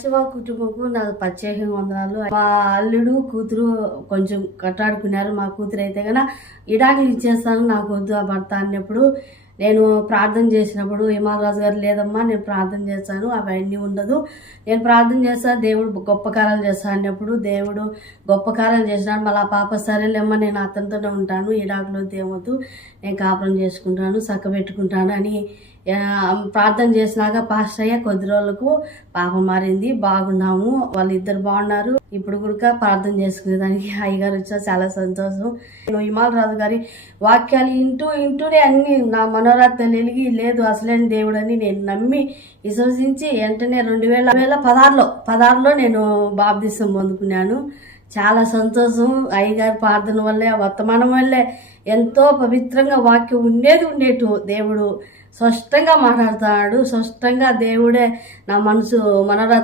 శివ కుటుంబకు నాకు ప్రత్యేకంగా వందనాలు. మా అల్లుడు కూతురు కొంచెం కట్టాడుకున్నారు. మా కూతురు అయితే గన ఇడాకులు ఇచ్చేస్తాను నాకు వద్దు ఆ భర్త అన్నప్పుడు నేను ప్రార్థన చేసినప్పుడు హిమాలరాజు గారు లేదమ్మా నేను ప్రార్థన చేస్తాను అవన్నీ ఉండదు, నేను ప్రార్థన చేస్తాను దేవుడు గొప్ప కార్యాలు చేస్తాను అన్నప్పుడు దేవుడు గొప్ప కార్యాలు చేసినాడు. మళ్ళీ ఆ పాప సరేలేమ్మా నేను అతనితోనే ఉంటాను, ఇడాకులు దేవద్దు, నేను కాపురం చేసుకుంటాను చక్క పెట్టుకుంటాను అని ప్రార్థన చేసినాక పాస్టర్ అయ్యా కొద్ది రోజులకు పాప మారింది, బాగున్నాము, వాళ్ళిద్దరు బాగున్నారు. ఇప్పుడు కూడా ప్రార్థన చేసుకునేదానికి అయ్యగారు వచ్చా చాలా సంతోషం. నేను హిమాలరాజు గారి వాక్యాలు ఇంటూనే అన్ని నా మనోరాత్రి వెలిగి లేదు అసలేని దేవుడు అని నేను నమ్మి విశ్వసించి వెంటనే 2016లో నేను బాప్తిసం పొందుకున్నాను. చాలా సంతోషం. అయ్యగారి ప్రార్థన వల్లే వర్తమానం వల్లే ఎంతో పవిత్రంగా వాక్యం ఉండేటు దేవుడు స్పష్టంగా మాట్లాడుతున్నాడు. స్పష్టంగా దేవుడే నా మనసు మనోరాత్రి